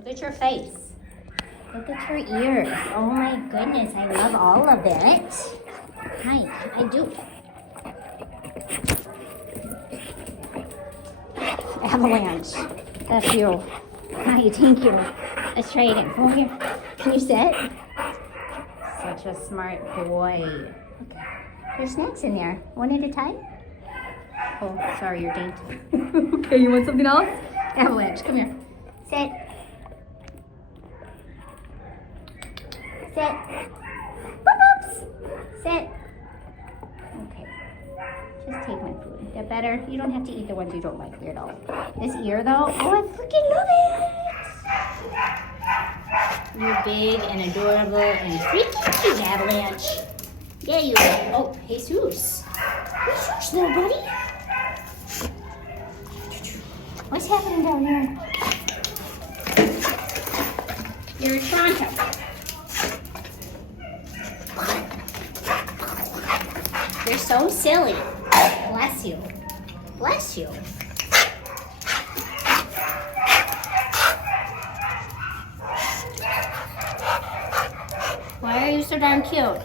Look at your face. Look at your ears. Oh my goodness, I love all of it. Hi, I do. Avalanche. That's you. Hi, thank you. Let's try it again. Come over here. Can you sit? Such a smart boy. Okay. There's snacks in there. One at a time? Oh, sorry, you're dainty. Okay, you want something else? Avalanche, come here. Sit. Sit. Boop-boops. Sit. Okay. Just take my food. That better? You don't have to eat the ones you don't like, weirdo. This ear, though, oh, I freaking love it. You're big and adorable and freaky cute, Avalanche. Yeah, you are. Oh, Jesus. Jesus, little buddy. What's happening down here? You're a Toronto. You're so silly. Bless you. Bless you. Why are you so darn cute?